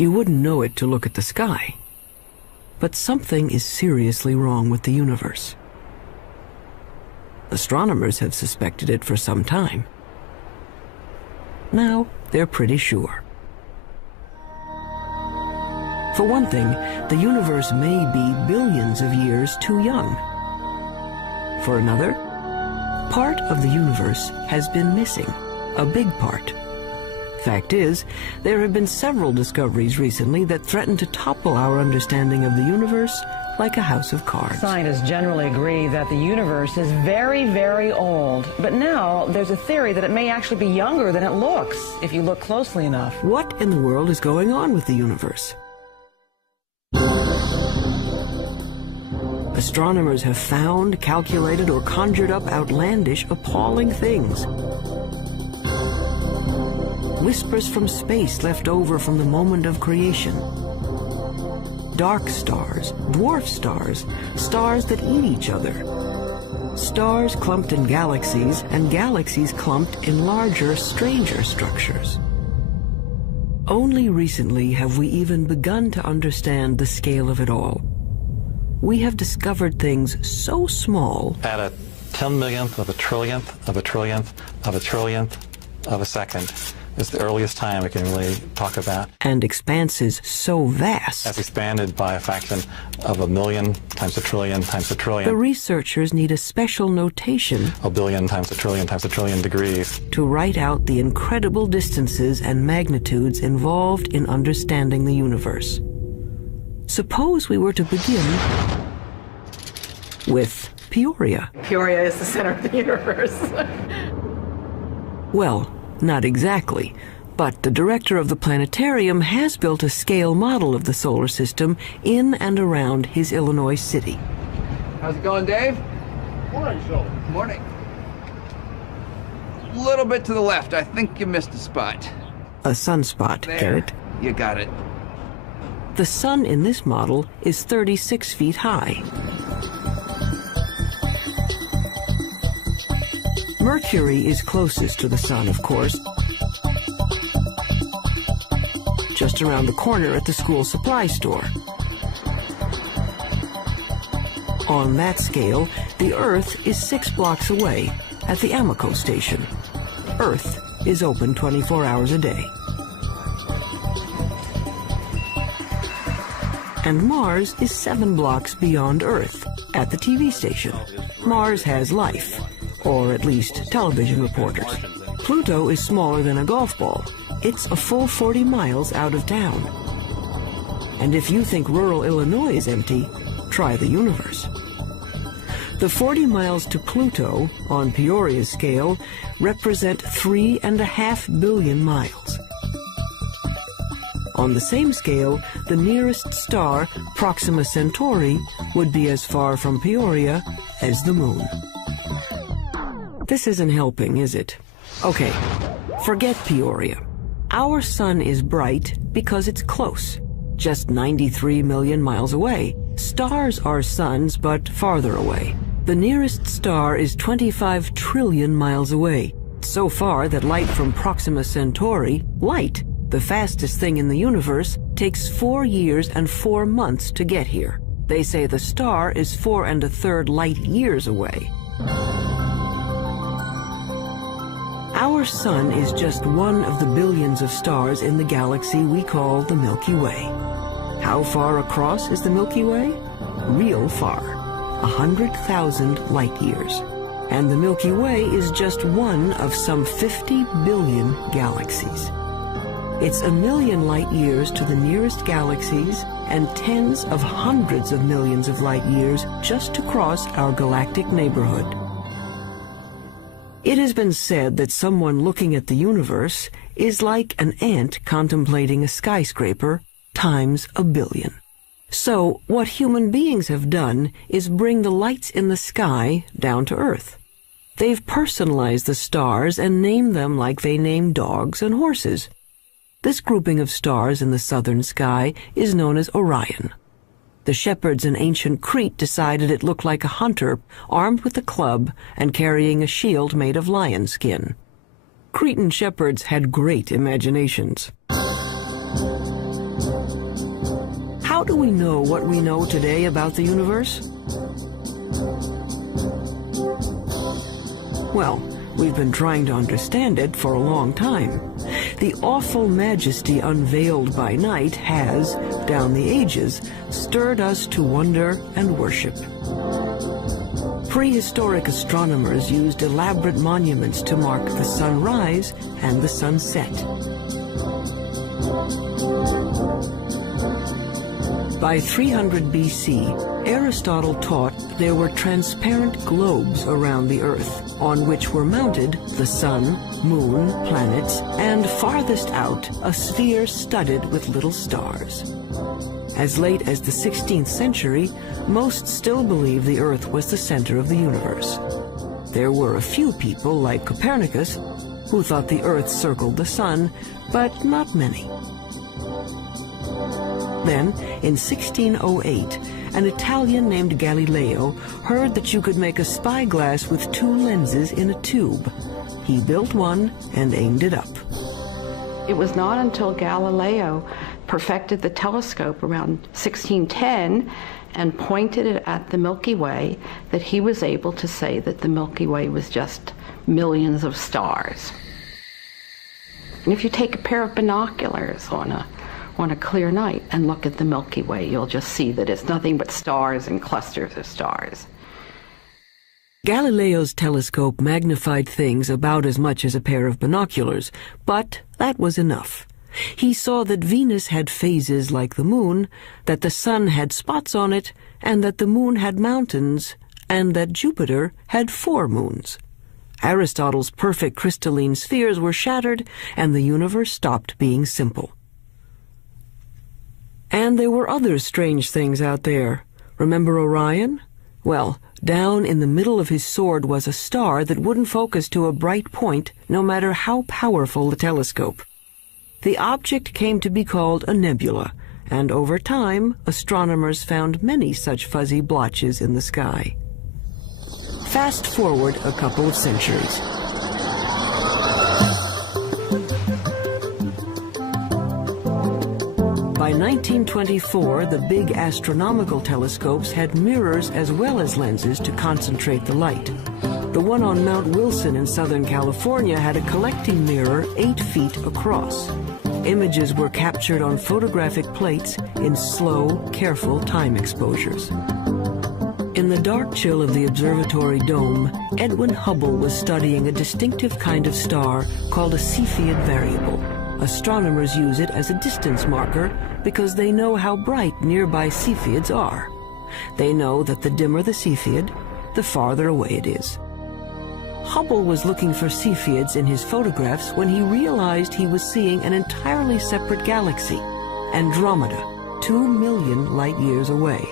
You wouldn't know it to look at the sky, but something is seriously wrong with the universe. Astronomers have suspected it for some time. Now they're pretty sure. For one thing, the universe may be billions of years too young. For another, part of the universe has been missing, a big part. Fact is, there have been several discoveries recently that threaten to topple our understanding of the universe like a house of cards. Scientists generally agree that the universe is very, very old. But now there's a theory that it may actually be younger than it looks, if you look closely enough. What in the world is going on with the universe? Astronomers have found, calculated, or conjured up outlandish, appalling things. Whispers from space left over from the moment of creation. Dark stars, dwarf stars, stars that eat each other. Stars clumped in galaxies, and galaxies clumped in larger, stranger structures. Only recently have we even begun to understand the scale of it all. We have discovered things so small. At a 10 millionth of a trillionth of a trillionth of a trillionth of a second is the earliest time we can really talk about. And expanses so vast. That's expanded by a fraction of a million times a trillion times a trillion. The researchers need a special notation. A billion times a trillion degrees. To write out the incredible distances and magnitudes involved in understanding the universe. Suppose we were to begin with Peoria. Peoria is the center of the universe. Well, not exactly, but the director of the planetarium has built a scale model of the solar system in and around his Illinois city. How's it going, Dave? Morning, Joe. Morning. A little bit to the left. I think you missed a spot. A sunspot, There. get it? You got it. The sun in this model is 36 feet high. Mercury is closest to the sun, of course, just around the corner at the school supply store. On that scale, the Earth is 6 blocks away at the Amoco station. Earth is open 24 hours a day. And Mars is 7 blocks beyond Earth at the TV station. Mars has life, or at least television reporters. Pluto is smaller than a golf ball. It's a full 40 miles out of town. And if you think rural Illinois is empty, try the universe. The 40 miles to Pluto, on Peoria's scale, represent 3.5 billion miles. On the same scale, the nearest star, Proxima Centauri, would be as far from Peoria as the moon. This isn't helping, is it? Okay, forget Peoria. Our sun is bright because it's close, just 93 million miles away. Stars are suns, but farther away. The nearest star is 25 trillion miles away, so far that light from Proxima Centauri, light, the fastest thing in the universe, takes 4 years and 4 months to get here. They say the star is 4 1/3 light years away. Our sun is just one of the billions of stars in the galaxy we call the Milky Way. How far across is the Milky Way? Real far, 100,000 light years. And the Milky Way is just one of some 50 billion galaxies. It's 1 million light years to the nearest galaxies and tens of hundreds of millions of light years just to cross our galactic neighborhood. It has been said that someone looking at the universe is like an ant contemplating a skyscraper times a billion. So what human beings have done is bring the lights in the sky down to Earth. They've personalized the stars and named them like they name dogs and horses. This grouping of stars in the southern sky is known as Orion. The shepherds in ancient Crete decided it looked like a hunter armed with a club and carrying a shield made of lion skin. Cretan shepherds had great imaginations. How do we know what we know today about the universe? Well, we've been trying to understand it for a long time. The awful majesty unveiled by night has, down the ages, stirred us to wonder and worship. Prehistoric astronomers used elaborate monuments to mark the sunrise and the sunset. By 300 BC, Aristotle taught there were transparent globes around the Earth, on which were mounted the sun, moon, planets, and farthest out, a sphere studded with little stars. As late as the 16th century, most still believed the Earth was the center of the universe. There were a few people, like Copernicus, who thought the Earth circled the sun, but not many. Then, in 1608, an Italian named Galileo heard that you could make a spyglass with two lenses in a tube. He built one and aimed it up. It was not until Galileo perfected the telescope around 1610 and pointed it at the Milky Way that he was able to say that the Milky Way was just millions of stars. And if you take a pair of binoculars on a clear night and look at the Milky Way, you'll just see that it's nothing but stars and clusters of stars. Galileo's telescope magnified things about as much as a pair of binoculars, but that was enough. He saw that Venus had phases like the moon, that the sun had spots on it, and that the moon had mountains, and that Jupiter had 4 moons. Aristotle's perfect crystalline spheres were shattered, and the universe stopped being simple. And there were other strange things out there. Remember Orion? Well, down in the middle of his sword was a star that wouldn't focus to a bright point, no matter how powerful the telescope. The object came to be called a nebula, and over time, astronomers found many such fuzzy blotches in the sky. Fast forward a couple of centuries. By 1924, the big astronomical telescopes had mirrors as well as lenses to concentrate the light. The one on Mount Wilson in Southern California had a collecting mirror 8 feet across. Images were captured on photographic plates in slow, careful time exposures. In the dark chill of the observatory dome, Edwin Hubble was studying a distinctive kind of star called a Cepheid variable. Astronomers use it as a distance marker because they know how bright nearby Cepheids are. They know that the dimmer the Cepheid, the farther away it is. Hubble was looking for Cepheids in his photographs when he realized he was seeing an entirely separate galaxy, Andromeda, 2 million light-years away.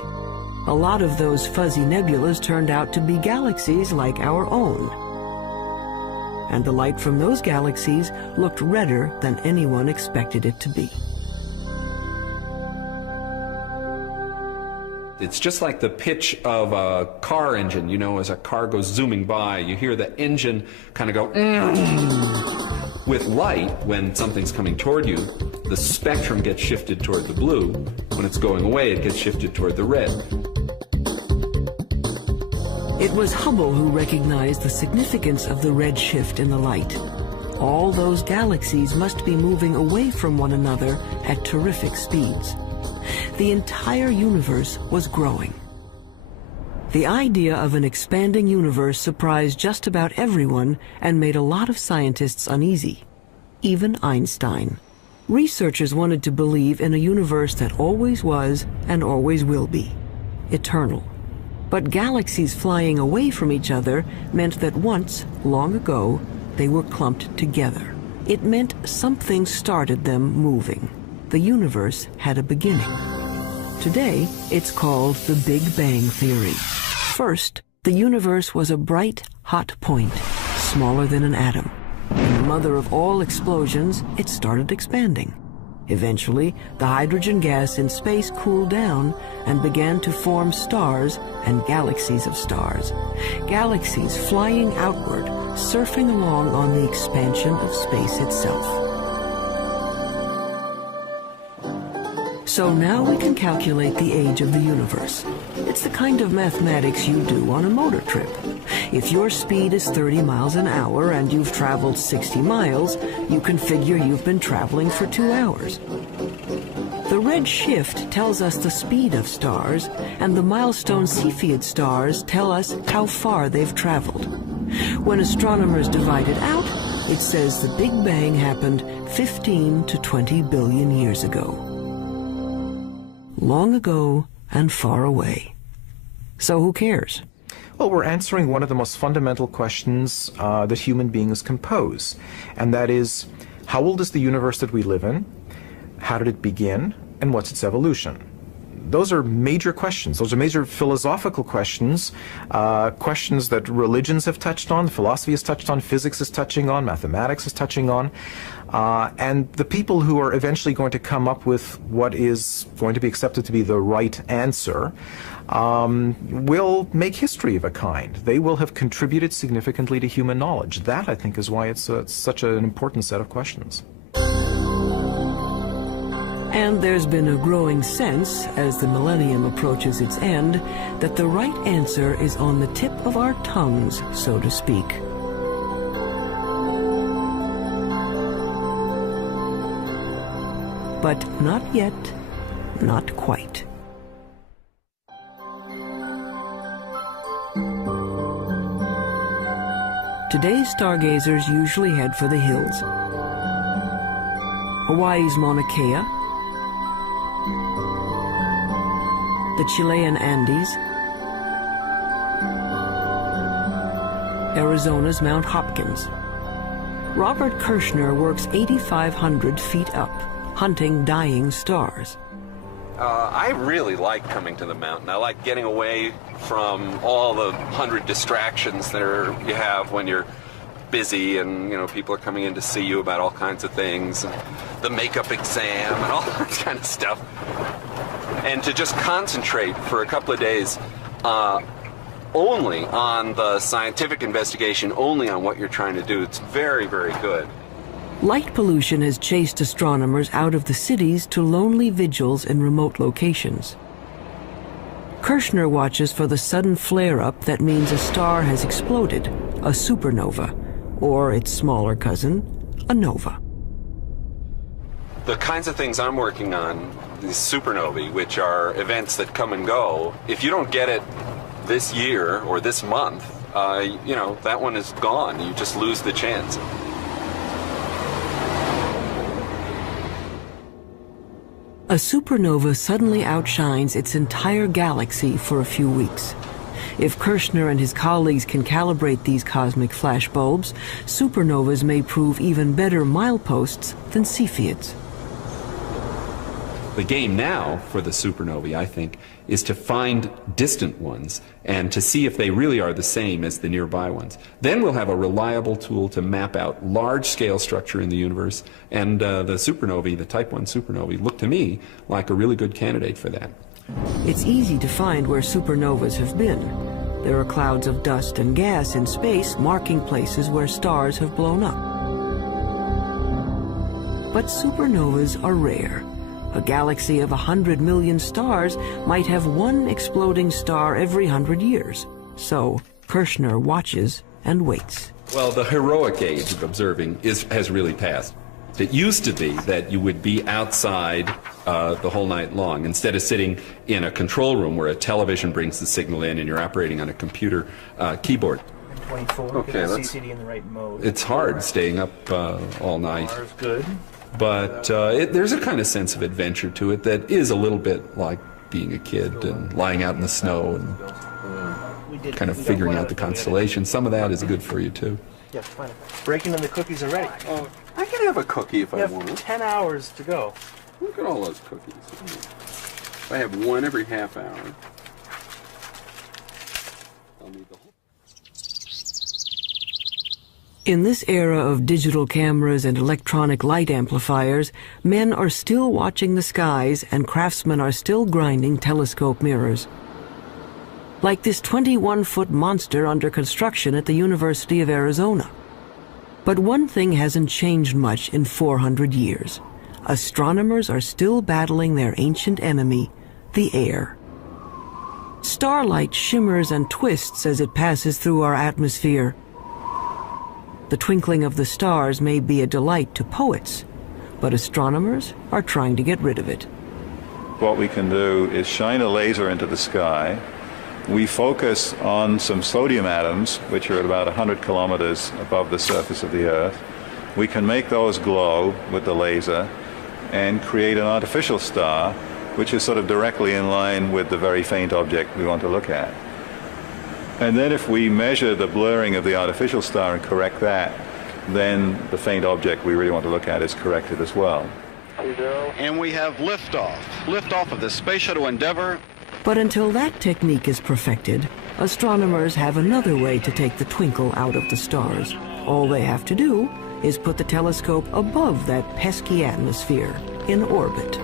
A lot of those fuzzy nebulas turned out to be galaxies like our own. And the light from those galaxies looked redder than anyone expected it to be. It's just like the pitch of a car engine. You know, as a car goes zooming by, you hear the engine kind of go. With light, when something's coming toward you, the spectrum gets shifted toward the blue. When it's going away, it gets shifted toward the red. It was Hubble who recognized the significance of the red shift in the light. All those galaxies must be moving away from one another at terrific speeds. The entire universe was growing. The idea of an expanding universe surprised just about everyone and made a lot of scientists uneasy, even Einstein. Researchers wanted to believe in a universe that always was and always will be, eternal. But galaxies flying away from each other meant that once, long ago, they were clumped together. It meant something started them moving. The universe had a beginning. Today, it's called the Big Bang Theory. First, the universe was a bright, hot point, smaller than an atom. In the mother of all explosions, it started expanding. Eventually, the hydrogen gas in space cooled down and began to form stars and galaxies of stars. Galaxies flying outward, surfing along on the expansion of space itself. So now we can calculate the age of the universe. It's the kind of mathematics you do on a motor trip. If your speed is 30 miles an hour and you've traveled 60 miles, you can figure you've been traveling for 2 hours. The red shift tells us the speed of stars, and the milestone Cepheid stars tell us how far they've traveled. When astronomers divide it out, it says the Big Bang happened 15 to 20 billion years ago. Long ago and far away. So who cares? Well, we're answering one of the most fundamental questions that human beings can pose, and that is, how old is the universe that we live in? How did it begin? And what's its evolution? Those are major questions. Those are major philosophical questions, questions that religions have touched on, philosophy has touched on, physics is touching on, mathematics is touching on. And the people who are eventually going to come up with what is going to be accepted to be the right answer will make history of a kind. They will have contributed significantly to human knowledge. That, I think, is why it's such an important set of questions. And there's been a growing sense, as the millennium approaches its end, that the right answer is on the tip of our tongues, so to speak. But not yet, not quite. Today's stargazers usually head for the hills. Hawaii's Mauna Kea, the Chilean Andes, Arizona's Mount Hopkins. Robert Kirshner works 8,500 feet up, hunting dying stars. I really like coming to the mountain. I like getting away from all the 100 distractions that you have when you're busy, and people are coming in to see you about all kinds of things, and the makeup exam and all that kind of stuff. And to just concentrate for a couple of days only on the scientific investigation, only on what you're trying to do, it's very, very good. Light pollution has chased astronomers out of the cities to lonely vigils in remote locations. Kirshner watches for the sudden flare-up that means a star has exploded, a supernova, or its smaller cousin, a nova. The kinds of things I'm working on, these supernovae, which are events that come and go, if you don't get it this year or this month, that one is gone. You just lose the chance. A supernova suddenly outshines its entire galaxy for a few weeks. If Kirshner and his colleagues can calibrate these cosmic flashbulbs, supernovas may prove even better mileposts than Cepheids. The game now for the supernovae, I think, is to find distant ones and to see if they really are the same as the nearby ones. Then we'll have a reliable tool to map out large-scale structure in the universe, and the supernovae, the Type 1 supernovae, look to me like a really good candidate for that. It's easy to find where supernovas have been. There are clouds of dust and gas in space marking places where stars have blown up. But supernovas are rare. A galaxy of 100 million stars might have one exploding star every 100 years. So Kirshner watches and waits. Well, the heroic age of observing has really passed. It used to be that you would be outside the whole night long, instead of sitting in a control room where a television brings the signal in and you're operating on a computer keyboard. 24, okay, get the CCD in the right mode. It's hard staying up all night. Good. But there's a kind of sense of adventure to it that is a little bit like being a kid and lying out in the snow and kind of figuring out the constellations. Some of that is good for you, too. Yeah, fine. Breaking in the cookies already. Oh, I can have a cookie if You I have want. 10 hours to go. Look at all those cookies. I have one every half hour. I'll need the whole. In this era of digital cameras and electronic light amplifiers, men are still watching the skies and craftsmen are still grinding telescope mirrors. Like this 21-foot monster under construction at the University of Arizona. But one thing hasn't changed much in 400 years. Astronomers are still battling their ancient enemy, the air. Starlight shimmers and twists as it passes through our atmosphere. The twinkling of the stars may be a delight to poets, but astronomers are trying to get rid of it. What we can do is shine a laser into the sky. We focus on some sodium atoms, which are at about 100 kilometers above the surface of the Earth. We can make those glow with the laser and create an artificial star, which is sort of directly in line with the very faint object we want to look at. And then if we measure the blurring of the artificial star and correct that, then the faint object we really want to look at is corrected as well. And we have liftoff of the Space Shuttle Endeavour. But until that technique is perfected, astronomers have another way to take the twinkle out of the stars. All they have to do is put the telescope above that pesky atmosphere, in orbit.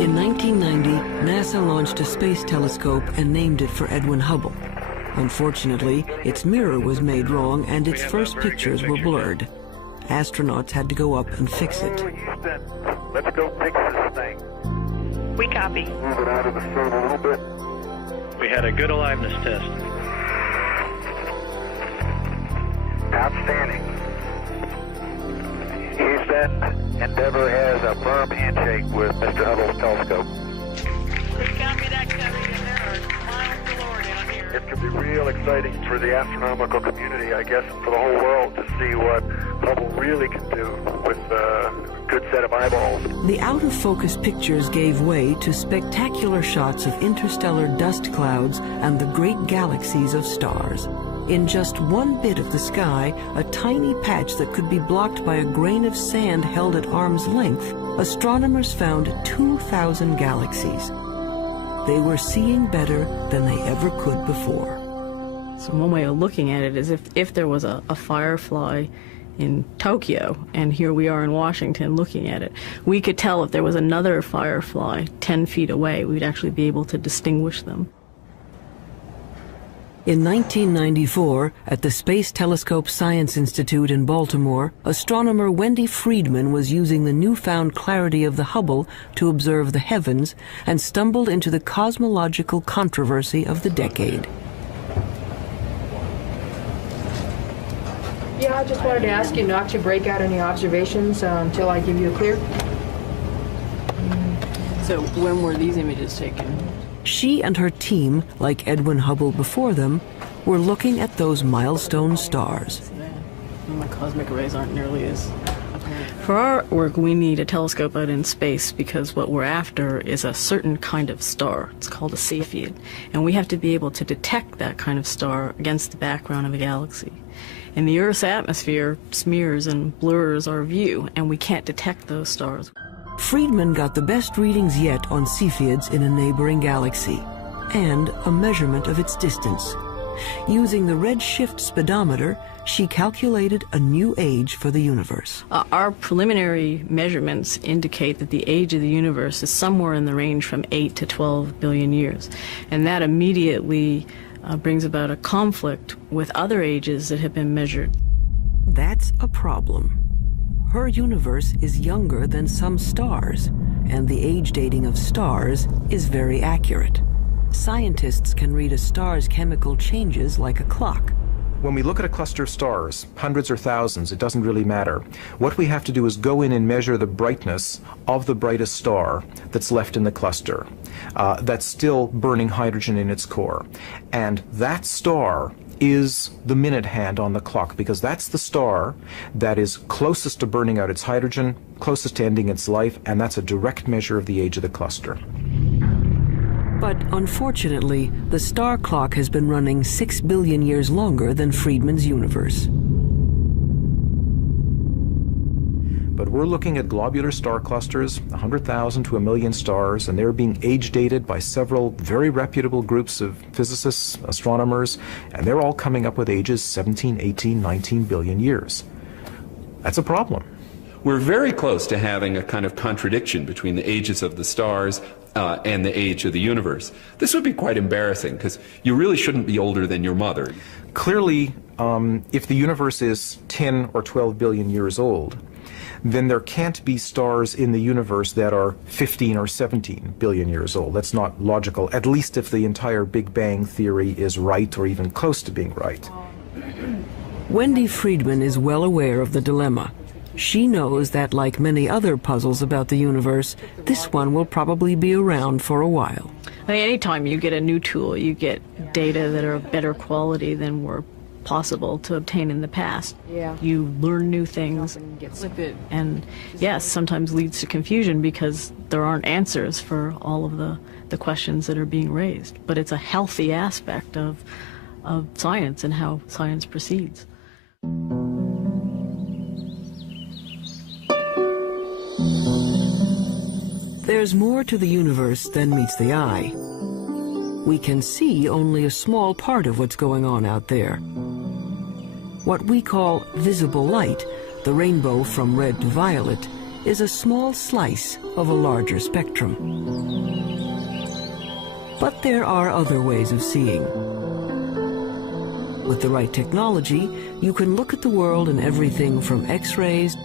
In 1990, NASA launched a space telescope and named it for Edwin Hubble. Unfortunately, its mirror was made wrong and its first pictures were blurred. Astronauts had to go up and fix it. Let's go fix this thing. We copy. Move it out of the sun a little bit. We had a good aliveness test. Outstanding. Houston, Endeavour has a firm handshake with Mr. Hubble's telescope. We copy that, Covey, and there are miles galore down here. It could be real exciting for the astronomical community, I guess, and for the whole world to see what Hubble really can do with a good set of eyeballs. The out-of-focus pictures gave way to spectacular shots of interstellar dust clouds and the great galaxies of stars. In just one bit of the sky, a tiny patch that could be blocked by a grain of sand held at arm's length, astronomers found 2,000 galaxies. They were seeing better than they ever could before. So one way of looking at it is if there was a firefly in Tokyo, and here we are in Washington looking at it, we could tell if there was another firefly 10 feet away. We'd actually be able to distinguish them. In 1994, at the Space Telescope Science Institute in Baltimore, astronomer Wendy Friedman was using the newfound clarity of the Hubble to observe the heavens and stumbled into the cosmological controversy of the decade. Yeah, I just wanted to ask you not to break out any observations until I give you a clear. So when were these images taken? She and her team, like Edwin Hubble before them, were looking at those milestone stars. My cosmic rays aren't nearly as apparent. For our work, we need a telescope out in space because what we're after is a certain kind of star. It's called a Cepheid, and we have to be able to detect that kind of star against the background of a galaxy. And the Earth's atmosphere smears and blurs our view, and we can't detect those stars. Friedman got the best readings yet on Cepheids in a neighboring galaxy, and a measurement of its distance. Using the redshift speedometer, she calculated a new age for the universe. Our preliminary measurements indicate that the age of the universe is somewhere in the range from 8 to 12 billion years. And that immediately brings about a conflict with other ages that have been measured. That's a problem. Her universe is younger than some stars, and the age dating of stars is very accurate. Scientists can read a star's chemical changes like a clock. When we look at a cluster of stars, hundreds or thousands, it doesn't really matter. What we have to do is go in and measure the brightness of the brightest star that's left in the cluster, that's still burning hydrogen in its core. And that star is the minute hand on the clock, because that's the star that is closest to burning out its hydrogen, closest to ending its life, and that's a direct measure of the age of the cluster. But unfortunately, the star clock has been running 6 billion years longer than Friedman's universe. But we're looking at globular star clusters, 100,000 to 1 million stars, and they're being age dated by several very reputable groups of physicists, astronomers, and they're all coming up with ages 17, 18, 19 billion years. That's a problem. We're very close to having a kind of contradiction between the ages of the stars and the age of the universe. This would be quite embarrassing, because you really shouldn't be older than your mother. Clearly, if the universe is 10 or 12 billion years old, then there can't be stars in the universe that are 15 or 17 billion years old. That's not logical, at least if the entire Big Bang theory is right or even close to being right. Wendy Friedman is well aware of the dilemma. She knows that, like many other puzzles about the universe, this one will probably be around for a while. I mean, anytime you get a new tool, you get data that are of better quality than were possible to obtain in the past. Yeah. You learn new things, and yes, sometimes leads to confusion because there aren't answers for all of the questions that are being raised. But it's a healthy aspect of science and how science proceeds. There's more to the universe than meets the eye. We can see only a small part of what's going on out there. What we call visible light, the rainbow from red to violet, is a small slice of a larger spectrum. But there are other ways of seeing. With the right technology, you can look at the world and everything from X-rays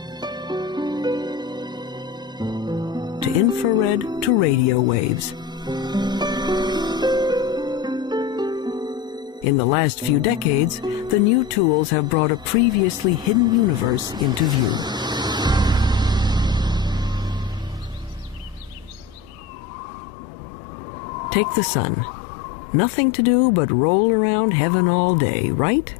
to infrared to radio waves. In the last few decades, the new tools have brought a previously hidden universe into view. Take the sun. Nothing to do but roll around heaven all day, right?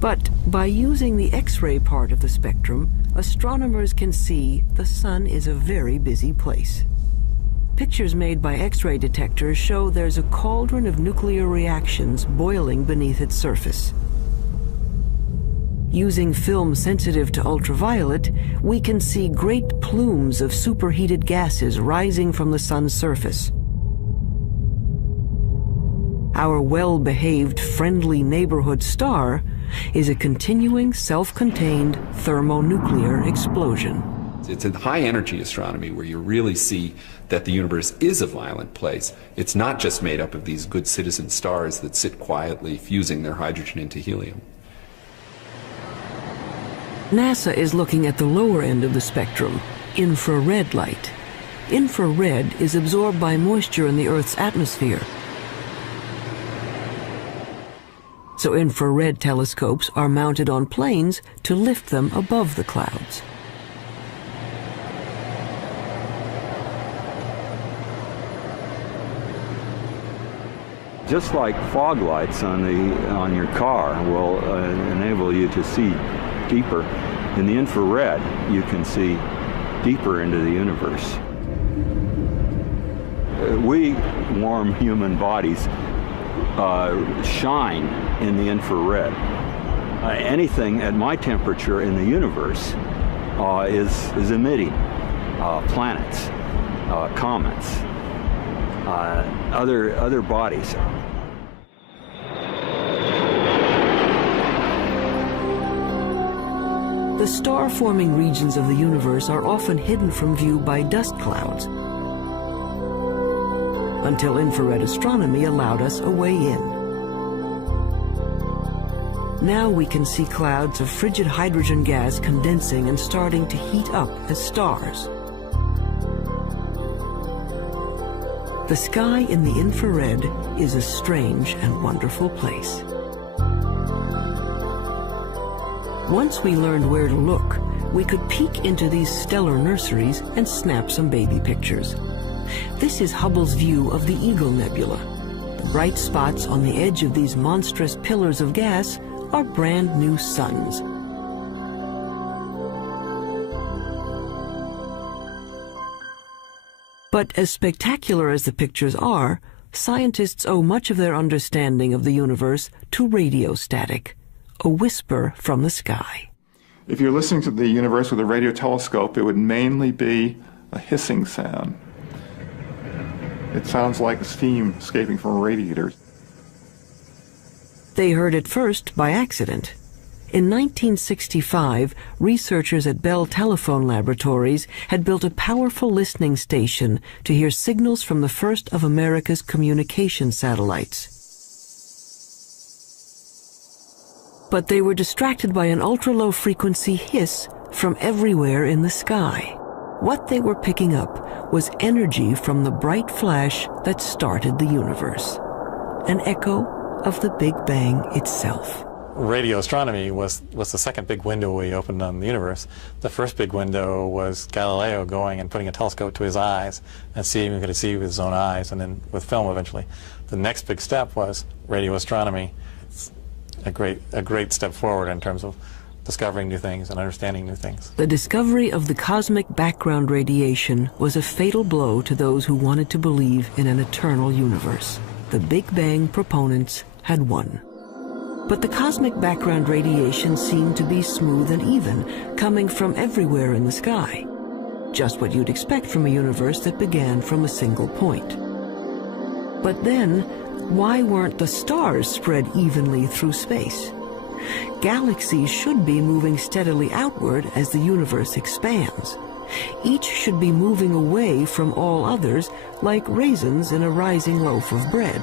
But by using the X-ray part of the spectrum, astronomers can see the sun is a very busy place. Pictures made by X-ray detectors show there's a cauldron of nuclear reactions boiling beneath its surface. Using film sensitive to ultraviolet, we can see great plumes of superheated gases rising from the sun's surface. Our well-behaved, friendly neighborhood star is a continuing, self-contained thermonuclear explosion. It's in high-energy astronomy where you really see that the universe is a violent place. It's not just made up of these good citizen stars that sit quietly fusing their hydrogen into helium. NASA is looking at the lower end of the spectrum, infrared light. Infrared is absorbed by moisture in the Earth's atmosphere. So infrared telescopes are mounted on planes to lift them above the clouds. Just like fog lights on your car will enable you to see deeper, in the infrared you can see deeper into the universe. We warm human bodies shine in the infrared. Anything at my temperature in the universe is emitting planets, comets, other bodies. The star-forming regions of the universe are often hidden from view by dust clouds, until infrared astronomy allowed us a way in. Now we can see clouds of frigid hydrogen gas condensing and starting to heat up as stars. The sky in the infrared is a strange and wonderful place. Once we learned where to look, we could peek into these stellar nurseries and snap some baby pictures. This is Hubble's view of the Eagle Nebula. The bright spots on the edge of these monstrous pillars of gas are brand new suns. But as spectacular as the pictures are, scientists owe much of their understanding of the universe to radio static, a whisper from the sky. If you're listening to the universe with a radio telescope, it would mainly be a hissing sound. It sounds like steam escaping from a radiator. They heard it first by accident. In 1965, researchers at Bell Telephone Laboratories had built a powerful listening station to hear signals from the first of America's communication satellites. But they were distracted by an ultra-low frequency hiss from everywhere in the sky. What they were picking up was energy from the bright flash that started the universe, an echo of the Big Bang itself. Radio astronomy was the second big window we opened on the universe. The first big window was Galileo going and putting a telescope to his eyes and seeing if he could see with his own eyes, and then with film eventually. The next big step was radio astronomy. It's a great step forward in terms of discovering new things and understanding new things. The discovery of the cosmic background radiation was a fatal blow to those who wanted to believe in an eternal universe. The Big Bang proponents had won. But the cosmic background radiation seemed to be smooth and even, coming from everywhere in the sky. Just what you'd expect from a universe that began from a single point. But then, why weren't the stars spread evenly through space? Galaxies should be moving steadily outward as the universe expands. Each should be moving away from all others like raisins in a rising loaf of bread.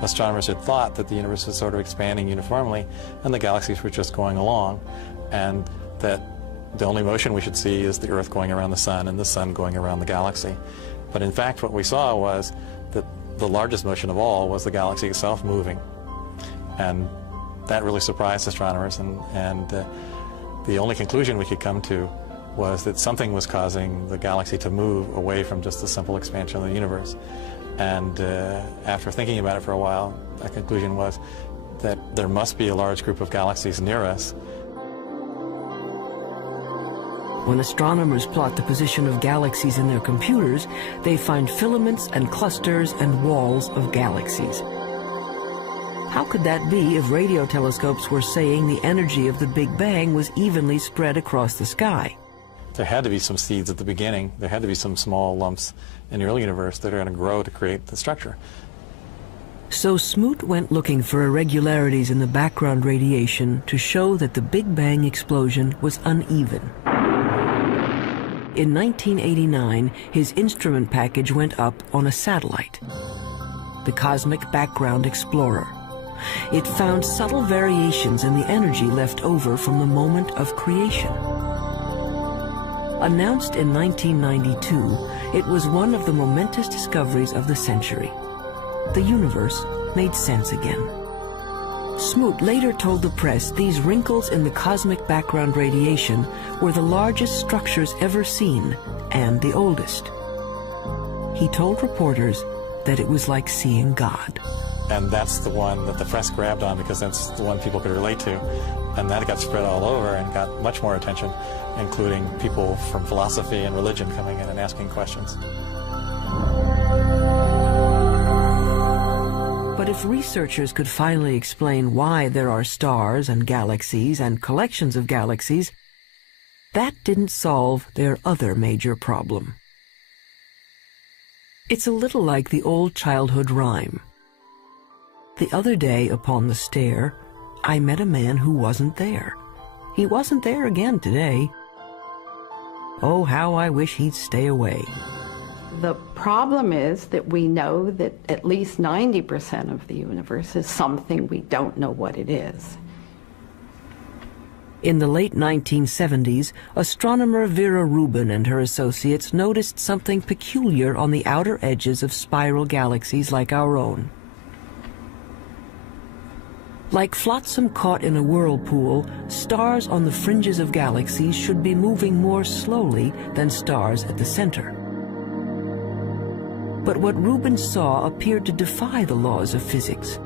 Astronomers had thought that the universe was sort of expanding uniformly and the galaxies were just going along, and that the only motion we should see is the Earth going around the Sun and the Sun going around the galaxy. But in fact what we saw was that the largest motion of all was the galaxy itself moving. And that really surprised astronomers, and the only conclusion we could come to was that something was causing the galaxy to move away from just the simple expansion of the universe. And after thinking about it for a while, the conclusion was that there must be a large group of galaxies near us. When astronomers plot the position of galaxies in their computers, they find filaments and clusters and walls of galaxies. How could that be if radio telescopes were saying the energy of the Big Bang was evenly spread across the sky? There had to be some seeds at the beginning. There had to be some small lumps in the early universe that are going to grow to create the structure. So Smoot went looking for irregularities in the background radiation to show that the Big Bang explosion was uneven. In 1989, his instrument package went up on a satellite, the Cosmic Background Explorer. It found subtle variations in the energy left over from the moment of creation. Announced in 1992, it was one of the momentous discoveries of the century. The universe made sense again. Smoot later told the press these wrinkles in the cosmic background radiation were the largest structures ever seen and the oldest. He told reporters that it was like seeing God. And that's the one that the press grabbed on because that's the one people could relate to. And that got spread all over and got much more attention, including people from philosophy and religion coming in and asking questions. But if researchers could finally explain why there are stars and galaxies and collections of galaxies, that didn't solve their other major problem. It's a little like the old childhood rhyme. The other day upon the stair, I met a man who wasn't there. He wasn't there again today. Oh, how I wish he'd stay away. The problem is that we know that at least 90% of the universe is something we don't know what it is. In the late 1970s, astronomer Vera Rubin and her associates noticed something peculiar on the outer edges of spiral galaxies like our own. Like flotsam caught in a whirlpool, stars on the fringes of galaxies should be moving more slowly than stars at the center. But what Rubin saw appeared to defy the laws of physics.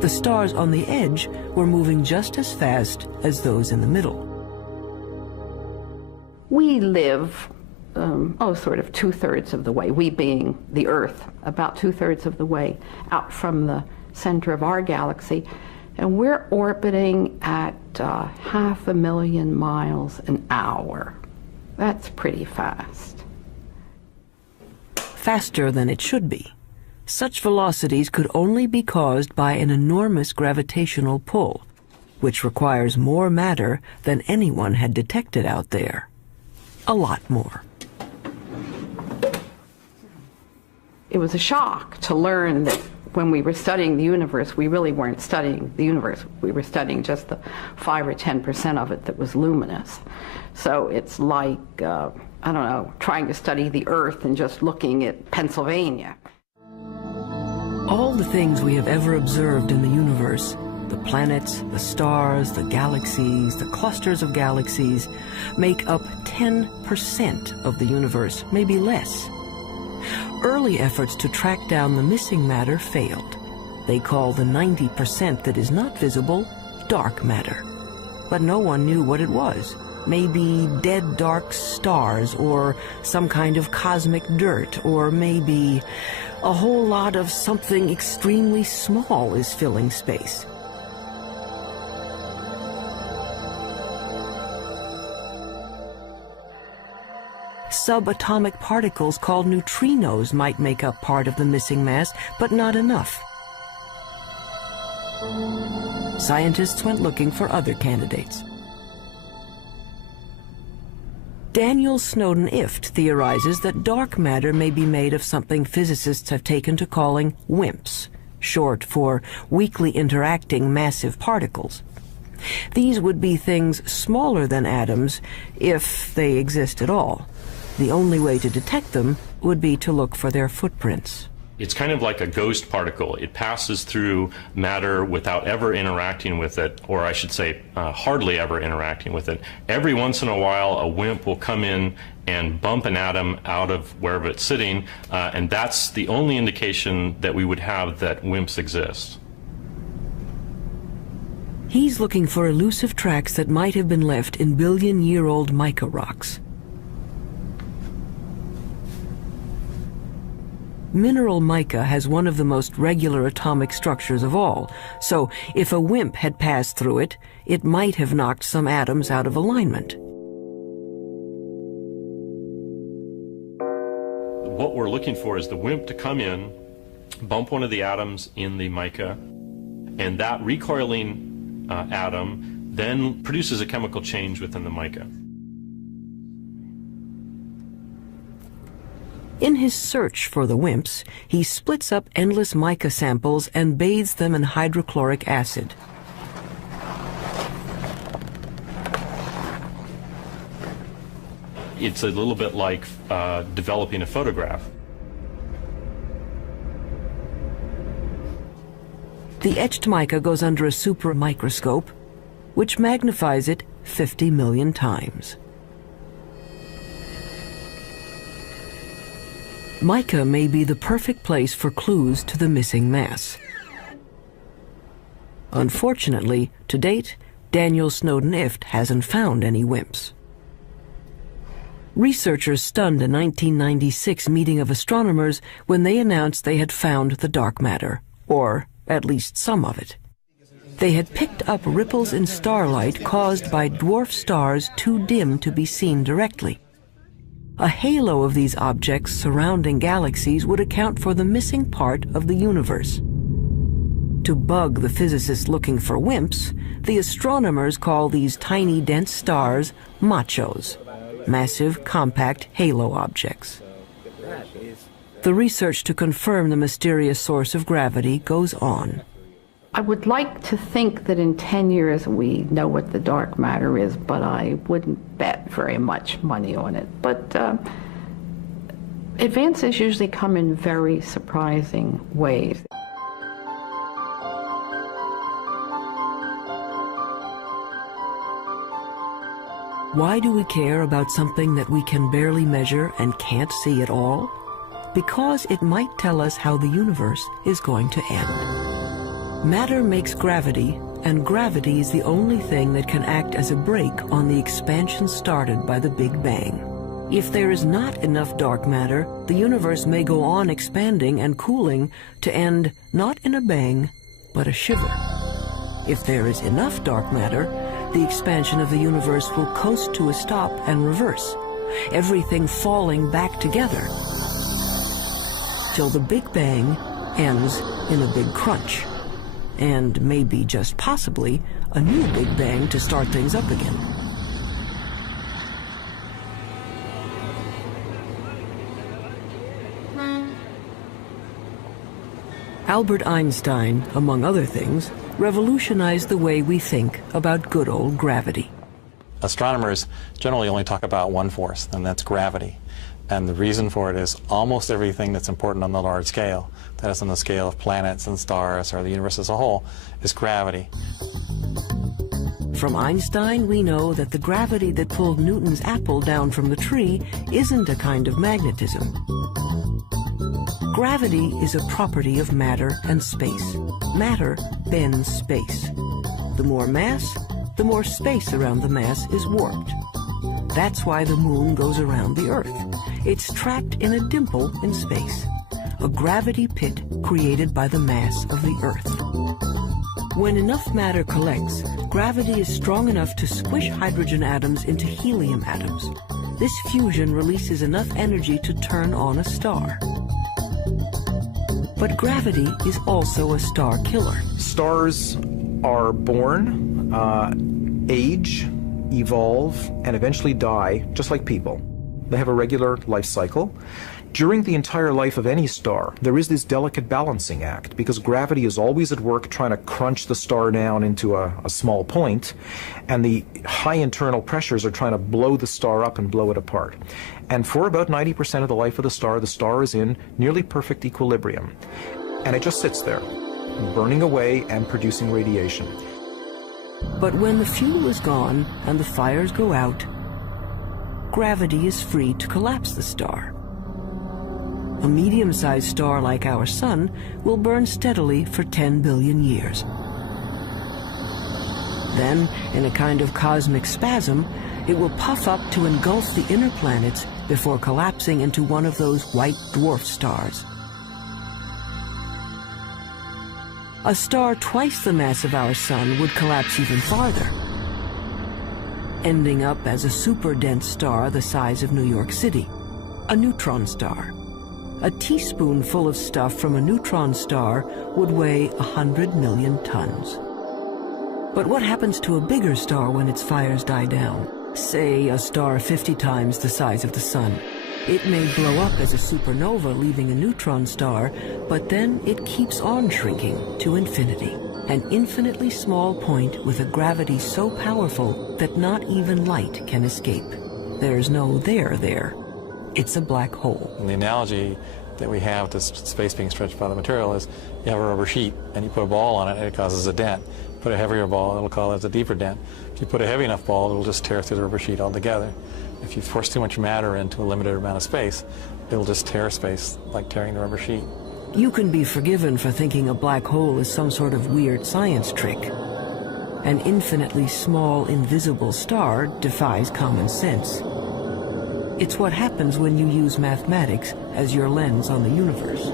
The stars on the edge were moving just as fast as those in the middle. We live, sort of 2/3 of the way, we being the Earth, about 2/3 of the way out from the center of our galaxy, and we're orbiting at 500,000 miles an hour. That's pretty fast. Faster than it should be. Such velocities could only be caused by an enormous gravitational pull, which requires more matter than anyone had detected out there. A lot more. It was a shock to learn that when we were studying the universe, we really weren't studying the universe. We were studying just the 5 or 10% of it that was luminous. So it's like, I don't know, trying to study the Earth and just looking at Pennsylvania. All the things we have ever observed in the universe, the planets, the stars, the galaxies, the clusters of galaxies, make up 10% of the universe, maybe less. Early efforts to track down the missing matter failed. They call the 90% that is not visible dark matter. But no one knew what it was. Maybe dead dark stars, or some kind of cosmic dirt, or maybe a whole lot of something extremely small is filling space. Subatomic particles called neutrinos might make up part of the missing mass, but not enough. Scientists went looking for other candidates. Daniel Snowden-Ift theorizes that dark matter may be made of something physicists have taken to calling WIMPs, short for weakly interacting massive particles. These would be things smaller than atoms, if they exist at all. The only way to detect them would be to look for their footprints. It's kind of like a ghost particle. It passes through matter without ever interacting with it, or I should say hardly ever interacting with it. Every once in a while, a WIMP will come in and bump an atom out of wherever it's sitting, and that's the only indication that we would have that WIMPs exist. He's looking for elusive tracks that might have been left in billion-year-old mica rocks. Mineral mica has one of the most regular atomic structures of all, so if a WIMP had passed through it, it might have knocked some atoms out of alignment. What we're looking for is the WIMP to come in, bump one of the atoms in the mica, and that recoiling atom then produces a chemical change within the mica. In his search for the WIMPs, he splits up endless mica samples and bathes them in hydrochloric acid. It's a little bit like developing a photograph. The etched mica goes under a super microscope, which magnifies it 50 million times. Mica may be the perfect place for clues to the missing mass. Unfortunately, to date, Daniel Snowden-Ift hasn't found any WIMPs. Researchers stunned a 1996 meeting of astronomers when they announced they had found the dark matter, or at least some of it. They had picked up ripples in starlight caused by dwarf stars too dim to be seen directly. A halo of these objects surrounding galaxies would account for the missing part of the universe. To bug the physicists looking for WIMPs, the astronomers call these tiny dense stars machos, massive compact halo objects. The research to confirm the mysterious source of gravity goes on. I would like to think that in 10 years we know what the dark matter is, but I wouldn't bet very much money on it. But advances usually come in very surprising ways. Why do we care about something that we can barely measure and can't see at all? Because it might tell us how the universe is going to end. Matter makes gravity and gravity is the only thing that can act as a brake on the expansion started by the Big Bang. If there is not enough dark matter, the universe may go on expanding and cooling to end not in a bang, but a shiver. If there is enough dark matter, the expansion of the universe will coast to a stop and reverse, everything falling back together, till the Big Bang ends in a big crunch, and maybe just possibly a new Big Bang to start things up again. Albert Einstein, among other things, revolutionized the way we think about good old gravity. Astronomers generally only talk about one force, and that's gravity. And the reason for it is almost everything that's important on the large scale, that is on the scale of planets and stars or the universe as a whole, is gravity. From Einstein, we know that the gravity that pulled Newton's apple down from the tree isn't a kind of magnetism. Gravity is a property of matter and space. Matter bends space. The more mass, the more space around the mass is warped. That's why the moon goes around the Earth. It's trapped in a dimple in space, a gravity pit created by the mass of the Earth. When enough matter collects, gravity is strong enough to squish hydrogen atoms into helium atoms. This fusion releases enough energy to turn on a star. But gravity is also a star killer. Stars are born, age, evolve, and eventually die, just like people. They have a regular life cycle. During the entire life of any star, there is this delicate balancing act, because gravity is always at work trying to crunch the star down into a small point, and the high internal pressures are trying to blow the star up and blow it apart. And for about 90% of the life of the star is in nearly perfect equilibrium. And it just sits there, burning away and producing radiation. But when the fuel is gone and the fires go out, gravity is free to collapse the star. A medium-sized star like our Sun will burn steadily for 10 billion years. Then, in a kind of cosmic spasm, it will puff up to engulf the inner planets before collapsing into one of those white dwarf stars. A star twice the mass of our Sun would collapse even farther, ending up as a super-dense star the size of New York City, a neutron star. A teaspoonful of stuff from a neutron star would weigh 100 million tons. But what happens to a bigger star when its fires die down? Say a star 50 times the size of the Sun. It may blow up as a supernova, leaving a neutron star, but then it keeps on shrinking to infinity. An infinitely small point with a gravity so powerful that not even light can escape. There's no there there. It's a black hole. And the analogy that we have to space being stretched by the material is you have a rubber sheet and you put a ball on it and it causes a dent. Put a heavier ball, it'll cause a deeper dent. If you put a heavy enough ball, it'll just tear through the rubber sheet altogether. If you force too much matter into a limited amount of space, it'll just tear space like tearing the rubber sheet. You can be forgiven for thinking a black hole is some sort of weird science trick. An infinitely small, invisible star defies common sense. It's what happens when you use mathematics as your lens on the universe.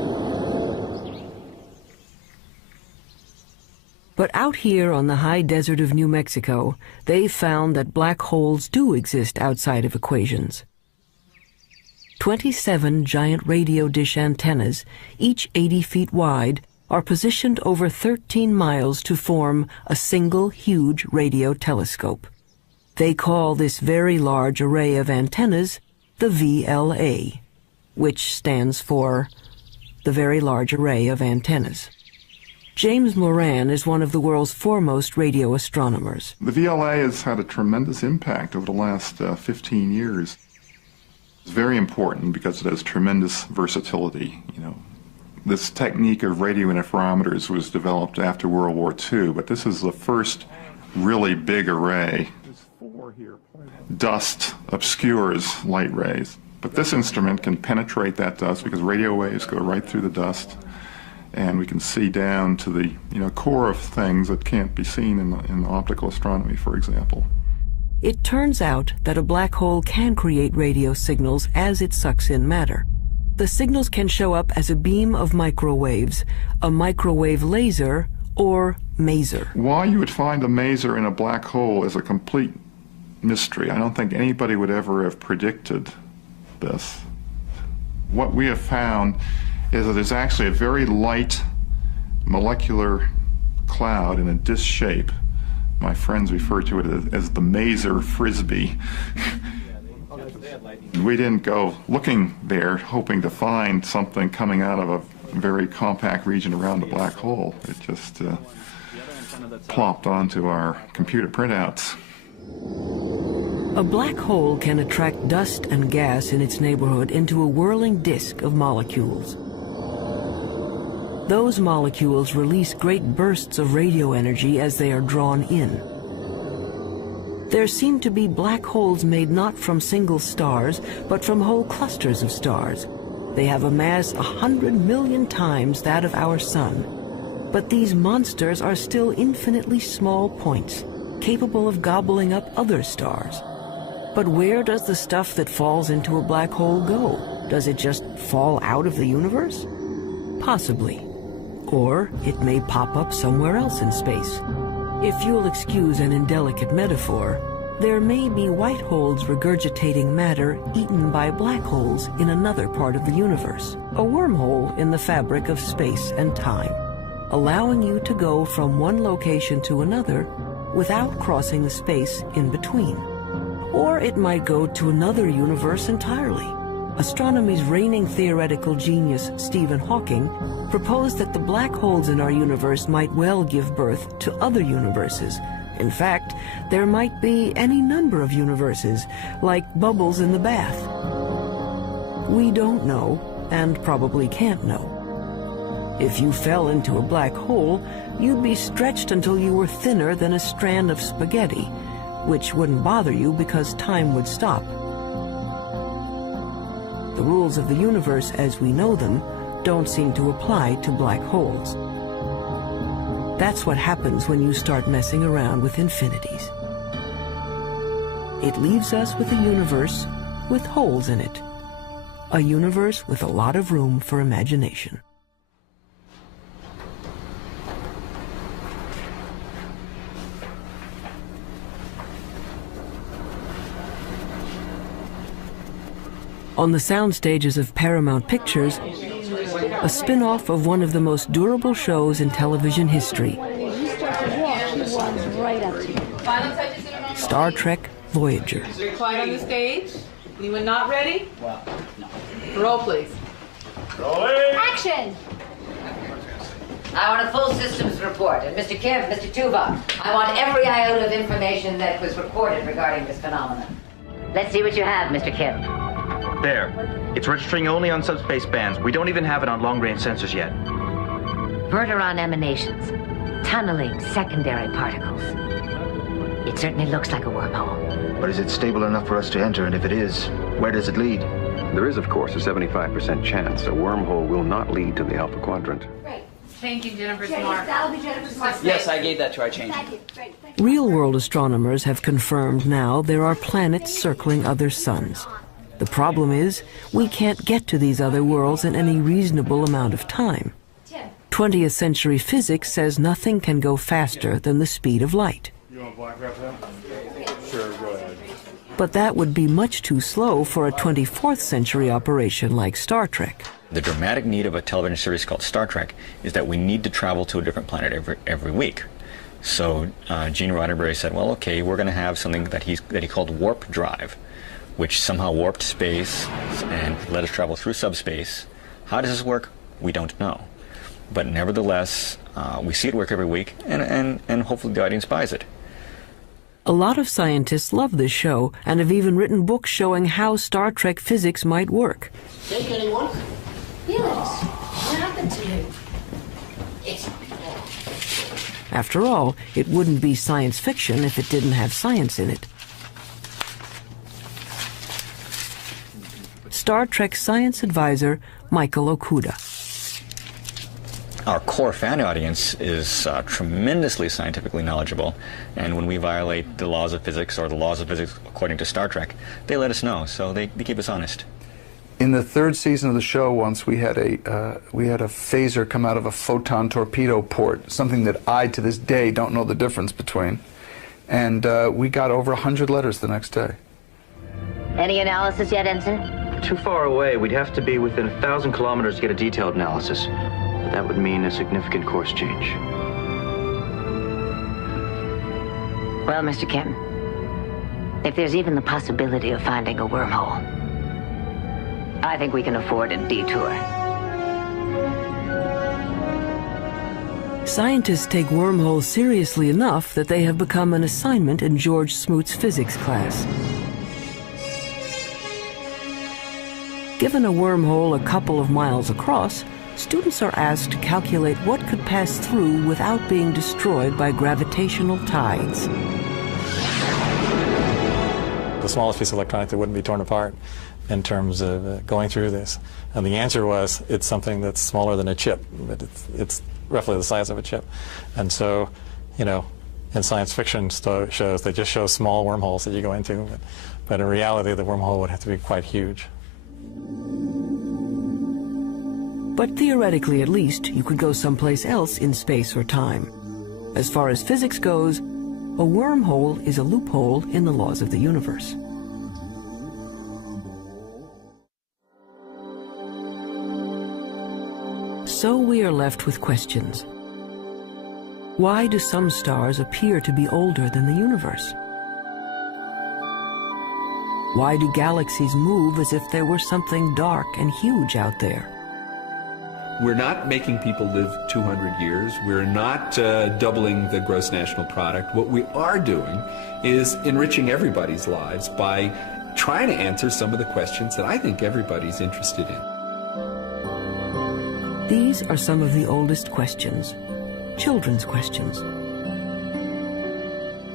But out here on the high desert of New Mexico, they've found that black holes do exist outside of equations. 27 giant radio dish antennas, each 80 feet wide, are positioned over 13 miles to form a single huge radio telescope. They call this very large array of antennas the VLA, which stands for the Very Large Array of Antennas. James Moran is one of the world's foremost radio astronomers. The VLA has had a tremendous impact over the last 15 years. It's very important because it has tremendous versatility. This technique of radio interferometers was developed after World War II, but this is the first really big array. Dust obscures light rays, but this instrument can penetrate that dust because radio waves go right through the dust, and we can see down to the core of things that can't be seen in optical astronomy, for example. It turns out that a black hole can create radio signals as it sucks in matter. The signals can show up as a beam of microwaves, a microwave laser, or maser. Why you would find a maser in a black hole is a complete mystery. I don't think anybody would ever have predicted this. What we have found is that there's actually a very light molecular cloud in a disc shape. My friends refer to it as the maser frisbee. We didn't go looking there hoping to find something coming out of a very compact region around the black hole. It just plopped onto our computer printouts. A black hole can attract dust and gas in its neighborhood into a whirling disk of molecules. Those molecules release great bursts of radio energy as they are drawn in. There seem to be black holes made not from single stars, but from whole clusters of stars. They have a mass 100 million times that of our sun. But these monsters are still infinitely small points, capable of gobbling up other stars. But where does the stuff that falls into a black hole go? Does it just fall out of the universe? Possibly. Or it may pop up somewhere else in space. If you'll excuse an indelicate metaphor, there may be white holes regurgitating matter eaten by black holes in another part of the universe, a wormhole in the fabric of space and time, allowing you to go from one location to another without crossing the space in between. Or it might go to another universe entirely. Astronomy's reigning theoretical genius, Stephen Hawking, proposed that the black holes in our universe might well give birth to other universes. In fact, there might be any number of universes, like bubbles in the bath. We don't know, and probably can't know. If you fell into a black hole, you'd be stretched until you were thinner than a strand of spaghetti, which wouldn't bother you because time would stop. The rules of the universe as we know them don't seem to apply to black holes. That's what happens when you start messing around with infinities. It leaves us with a universe with holes in it. A universe with a lot of room for imagination. On the sound stages of Paramount Pictures, a spin-off of one of the most durable shows in television history, Star Trek Voyager. Quiet on the stage. Anyone not ready? Roll, please. Action! I want a full systems report. And Mr. Kiev, Mr. Tuva, I want every iota of information that was recorded regarding this phenomenon. Let's see what you have, Mr. Kiev. There. It's registering only on subspace bands. We don't even have it on long-range sensors yet. Verteron emanations. Tunneling secondary particles. It certainly looks like a wormhole. But is it stable enough for us to enter? And if it is, where does it lead? There is, of course, a 75% chance a wormhole will not lead to the Alpha Quadrant. Great. Changing Jennifer's mark. That'll be Jennifer's mark. Yes, I gave that to her. I changed it. Great. Real-world astronomers have confirmed now there are planets circling other suns. The problem is, we can't get to these other worlds in any reasonable amount of time. 20th century physics says nothing can go faster than the speed of light. You want black wrap that? Sure, go ahead. But that would be much too slow for a 24th century operation like Star Trek. The dramatic need of a television series called Star Trek is that we need to travel to a different planet every week. So Gene Roddenberry said, well, okay, we're going to have something that he called warp drive, which somehow warped space and let us travel through subspace. How does this work? We don't know. But nevertheless, we see it work every week, and hopefully the audience buys it. A lot of scientists love this show and have even written books showing how Star Trek physics might work. Take anyone? Felix, what happened to you? After all, it wouldn't be science fiction if it didn't have science in it. Star Trek science advisor Michael Okuda. Our core fan audience is tremendously scientifically knowledgeable, and when we violate the laws of physics or the laws of physics according to Star Trek, they let us know, so they keep us honest. In the third season of the show, once we had a phaser come out of a photon torpedo port, something that I, to this day, don't know the difference between. And we got over 100 letters the next day. Any analysis yet, Ensign? Too far away. We'd have to be within 1,000 kilometers to get a detailed analysis. But that would mean a significant course change. Well, Mr. Kim, if there's even the possibility of finding a wormhole, I think we can afford a detour. Scientists take wormholes seriously enough that they have become an assignment in George Smoot's physics class. Given a wormhole a couple of miles across, students are asked to calculate what could pass through without being destroyed by gravitational tides. The smallest piece of electronics that wouldn't be torn apart in terms of going through this. And the answer was, it's something that's smaller than a chip, but it's roughly the size of a chip. And so, you know, in science fiction shows, they just show small wormholes that you go into, but in reality, the wormhole would have to be quite huge. But theoretically, at least, you could go someplace else in space or time. As far as physics goes, a wormhole is a loophole in the laws of the universe. So we are left with questions. Why do some stars appear to be older than the universe? Why do galaxies move as if there were something dark and huge out there? We're not making people live 200 years. We're not doubling the gross national product. What we are doing is enriching everybody's lives by trying to answer some of the questions that I think everybody's interested in. These are some of the oldest questions, children's questions.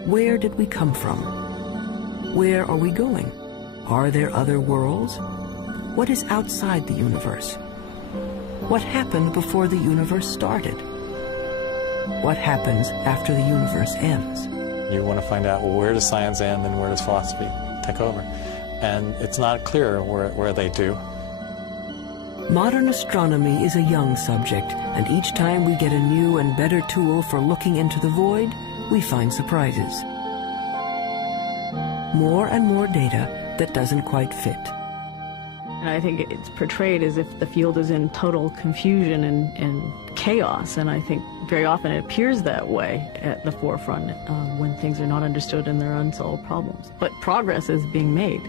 Where did we come from? Where are we going? Are there other worlds? What is outside the universe? What happened before the universe started? What happens after the universe ends? You want to find out, well, where does science end and where does philosophy take over? And it's not clear where they do. Modern astronomy is a young subject, and each time we get a new and better tool for looking into the void, we find surprises. More and more data that doesn't quite fit. And I think it's portrayed as if the field is in total confusion and chaos, and I think very often it appears that way at the forefront when things are not understood and there are unsolved problems. But progress is being made.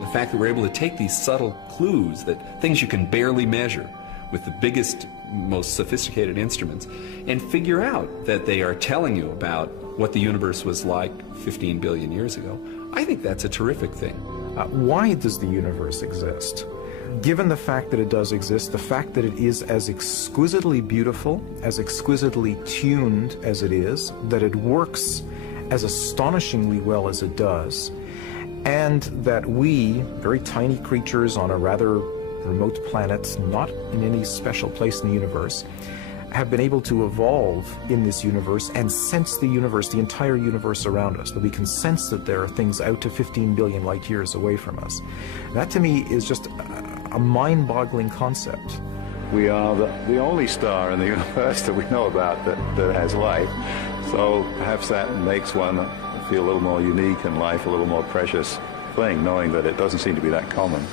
The fact that we're able to take these subtle clues, that things you can barely measure with the biggest, most sophisticated instruments, and figure out that they are telling you about what the universe was like 15 billion years ago, I think that's a terrific thing. Why does the universe exist? Given the fact that it does exist, the fact that it is as exquisitely beautiful, as exquisitely tuned as it is, that it works as astonishingly well as it does, and that we, very tiny creatures on a rather remote planet, not in any special place in the universe, have been able to evolve in this universe and sense the universe, the entire universe around us, that we can sense that there are things out to 15 billion light years away from us. That to me is just a mind-boggling concept. We are the only star in the universe that we know about that has life, so perhaps that makes one feel a little more unique and life a little more precious thing, knowing that it doesn't seem to be that common.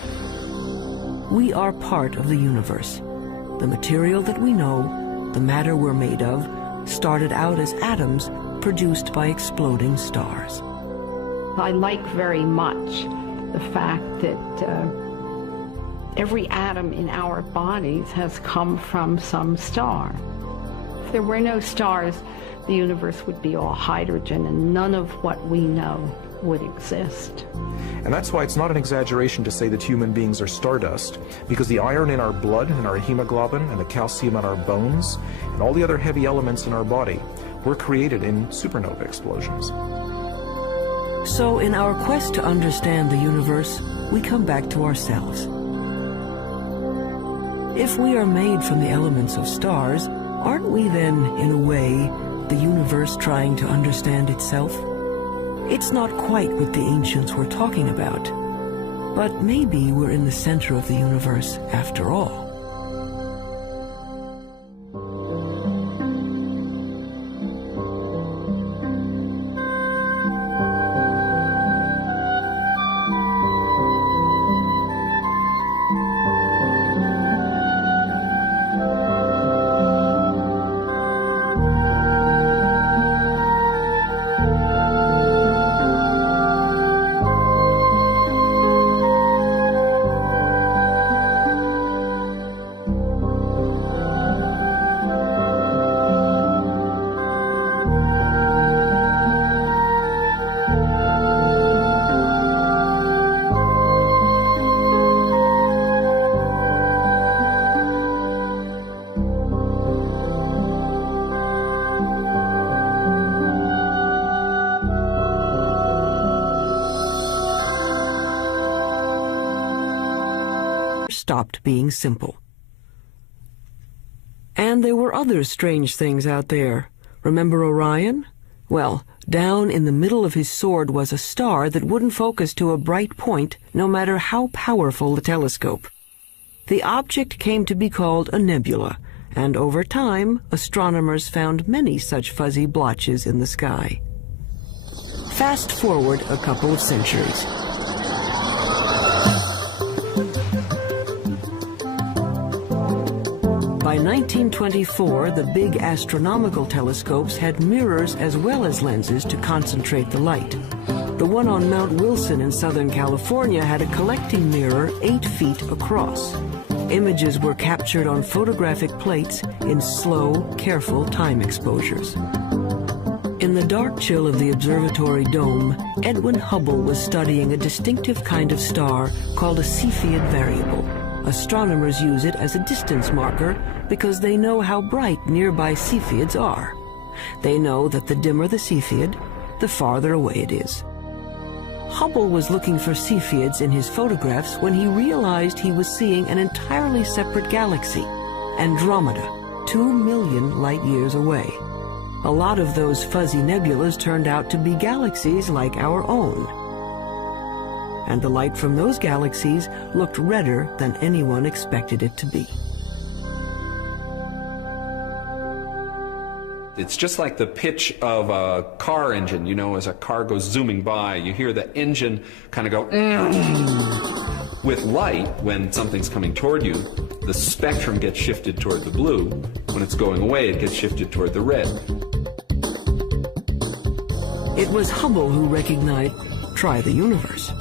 We are part of the universe. The material that we know, the matter we're made of, started out as atoms produced by exploding stars. I like very much the fact that every atom in our bodies has come from some star. If there were no stars, the universe would be all hydrogen, and none of what we know would exist. And that's why it's not an exaggeration to say that human beings are stardust, because the iron in our blood and our hemoglobin and the calcium in our bones and all the other heavy elements in our body were created in supernova explosions. So in our quest to understand the universe, we come back to ourselves. If we are made from the elements of stars, aren't we then, in a way, the universe trying to understand itself? It's not quite what the ancients were talking about, but maybe we're in the center of the universe after all. Stopped being simple. And there were other strange things out there. Remember Orion? Well, down in the middle of his sword was a star that wouldn't focus to a bright point, no matter how powerful the telescope. The object came to be called a nebula, and over time, astronomers found many such fuzzy blotches in the sky. Fast forward a couple of centuries. By 1924, the big astronomical telescopes had mirrors as well as lenses to concentrate the light. The one on Mount Wilson in Southern California had a collecting mirror 8 feet across. Images were captured on photographic plates in slow, careful time exposures. In the dark chill of the observatory dome, Edwin Hubble was studying a distinctive kind of star called a Cepheid variable. Astronomers use it as a distance marker because they know how bright nearby Cepheids are. They know that the dimmer the Cepheid, the farther away it is. Hubble was looking for Cepheids in his photographs when he realized he was seeing an entirely separate galaxy, Andromeda, 2 million light-years away. A lot of those fuzzy nebulas turned out to be galaxies like our own. And the light from those galaxies looked redder than anyone expected it to be. It's just like the pitch of a car engine, you know, as a car goes zooming by, you hear the engine kind of go with light. When something's coming toward you, the spectrum gets shifted toward the blue. When it's going away, it gets shifted toward the red. It was Hubble who recognized, try the universe.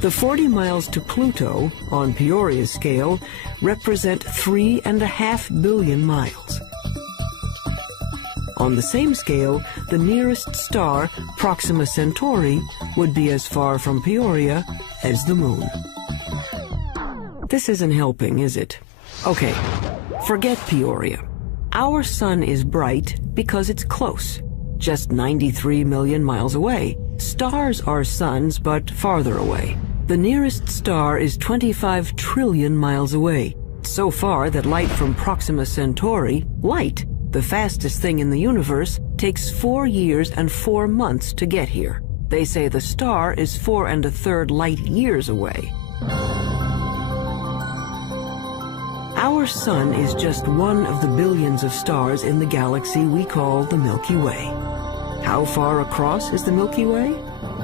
The 40 miles to Pluto, on Peoria's scale, represent 3.5 billion miles. On the same scale, the nearest star, Proxima Centauri, would be as far from Peoria as the Moon. This isn't helping, is it? Okay, forget Peoria. Our sun is bright because it's close, just 93 million miles away. Stars are suns, but farther away. The nearest star is 25 trillion miles away, so far that light from Proxima Centauri, light, the fastest thing in the universe, takes 4 years and 4 months to get here. They say the star is 4 1/3 light years away. Our sun is just one of the billions of stars in the galaxy we call the Milky Way. How far across is the Milky Way?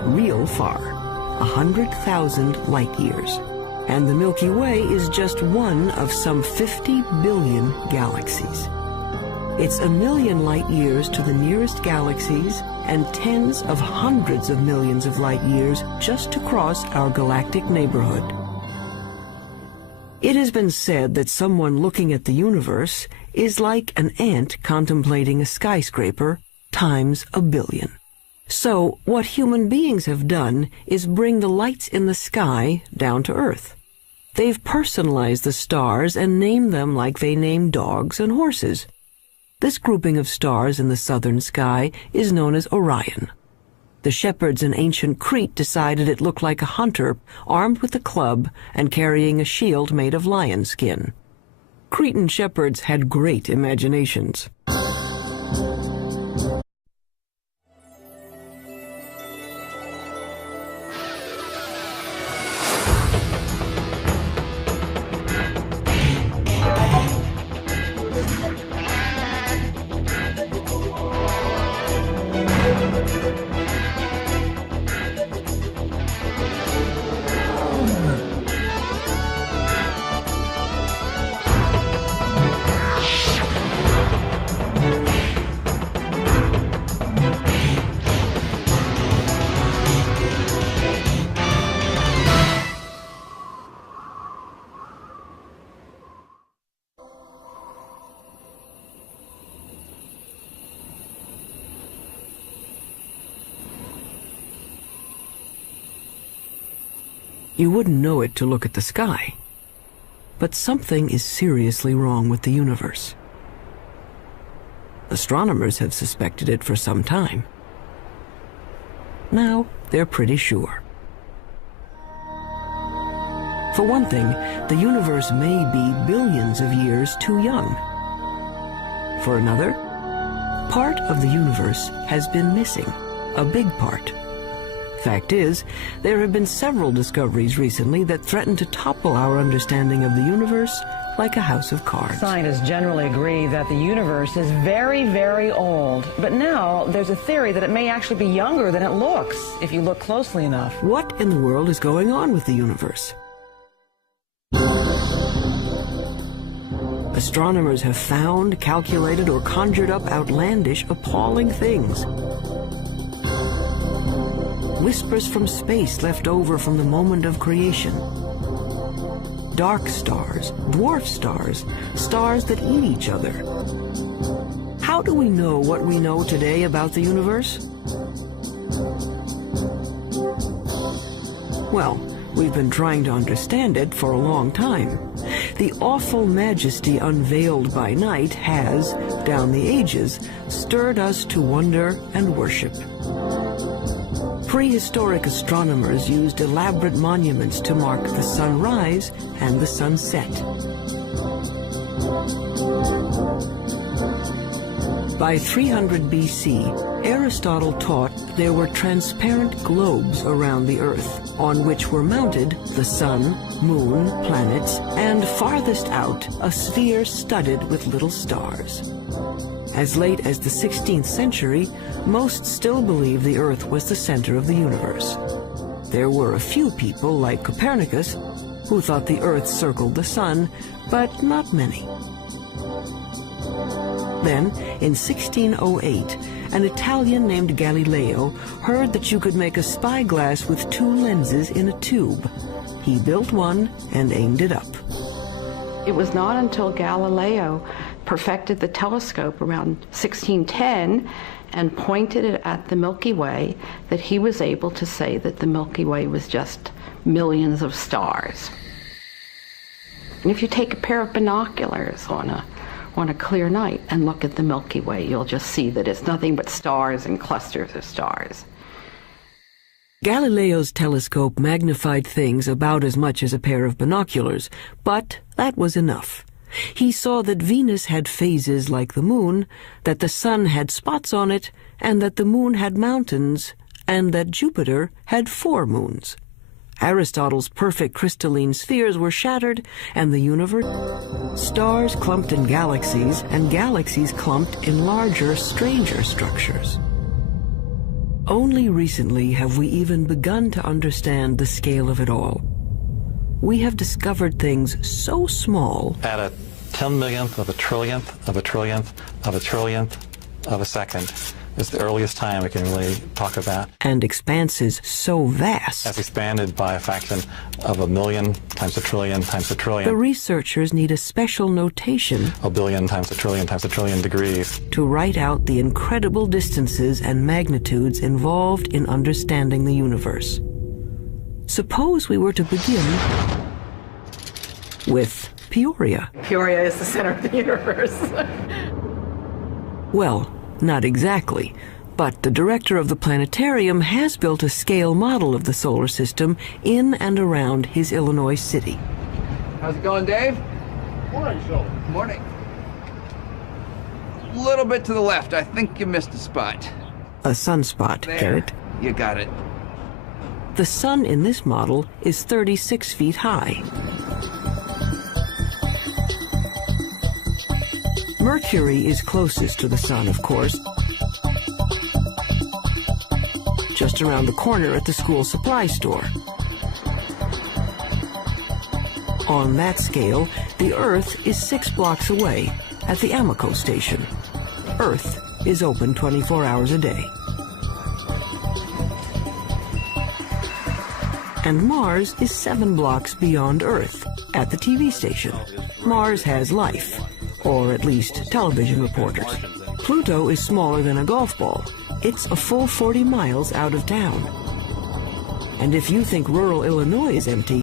Real far. 100,000 light years. And the Milky Way is just one of some 50 billion galaxies. It's 1 million light years to the nearest galaxies and tens of hundreds of millions of light years just to cross our galactic neighborhood. It has been said that someone looking at the universe is like an ant contemplating a skyscraper times 1 billion. So what human beings have done is bring the lights in the sky down to Earth. They've personalized the stars and named them like they name dogs and horses. This grouping of stars in the southern sky is known as Orion. The shepherds in ancient Crete decided it looked like a hunter armed with a club and carrying a shield made of lion skin. Cretan shepherds had great imaginations. You wouldn't know it to look at the sky, but something is seriously wrong with the universe. Astronomers have suspected it for some time. Now they're pretty sure. For one thing, the universe may be billions of years too young. For another, part of the universe has been missing, a big part. Fact is, there have been several discoveries recently that threaten to topple our understanding of the universe like a house of cards. Scientists generally agree that the universe is very, very old. But now there's a theory that it may actually be younger than it looks, if you look closely enough. What in the world is going on with the universe? Astronomers have found, calculated, or conjured up outlandish, appalling things. Whispers from space left over from the moment of creation. Dark stars, dwarf stars, stars that eat each other. How do we know what we know today about the universe? Well, we've been trying to understand it for a long time. The awful majesty unveiled by night has, down the ages, stirred us to wonder and worship. Prehistoric astronomers used elaborate monuments to mark the sunrise and the sunset. By 300 BC, Aristotle taught there were transparent globes around the Earth, on which were mounted the sun, moon, planets, and farthest out, a sphere studded with little stars. As late as the 16th century, most still believed the Earth was the center of the universe. There were a few people, like Copernicus, who thought the Earth circled the sun, but not many. Then, in 1608, an Italian named Galileo heard that you could make a spyglass with two lenses in a tube. He built one and aimed it up. It was not until Galileo perfected the telescope around 1610 and pointed it at the Milky Way that he was able to say that the Milky Way was just millions of stars. And if you take a pair of binoculars on a clear night and look at the Milky Way, you'll just see that it's nothing but stars and clusters of stars. Galileo's telescope magnified things about as much as a pair of binoculars, but that was enough. He saw that Venus had phases like the moon, that the sun had spots on it, and that the moon had mountains, and that Jupiter had 4 moons. Aristotle's perfect crystalline spheres were shattered, and the universe... Stars clumped in galaxies, and galaxies clumped in larger, stranger structures. Only recently have we even begun to understand the scale of it all. We have discovered things so small... At a 10 millionth of a trillionth of a trillionth of a trillionth of a second is the earliest time we can really talk about. And expanses so vast... That's expanded by a fraction of a million times a trillion times a trillion. The researchers need a special notation... A billion times a trillion degrees. ...to write out the incredible distances and magnitudes involved in understanding the universe. Suppose we were to begin with Peoria. Peoria is the center of the universe. Well, not exactly. But the director of the planetarium has built a scale model of the solar system in and around his Illinois city. How's it going, Dave? Morning, Joe. Morning. A little bit to the left. I think you missed a spot. A sunspot, There. get it? You got it. The sun in this model is 36 feet high. Mercury is closest to the sun, of course. Just around the corner at the school supply store. On that scale, the Earth is 6 blocks away at the Amoco station. Earth is open 24 hours a day. And Mars is 7 blocks beyond Earth at the TV station. Mars has life, or at least television reporters. Pluto is smaller than a golf ball. It's a full 40 miles out of town. And if you think rural Illinois is empty,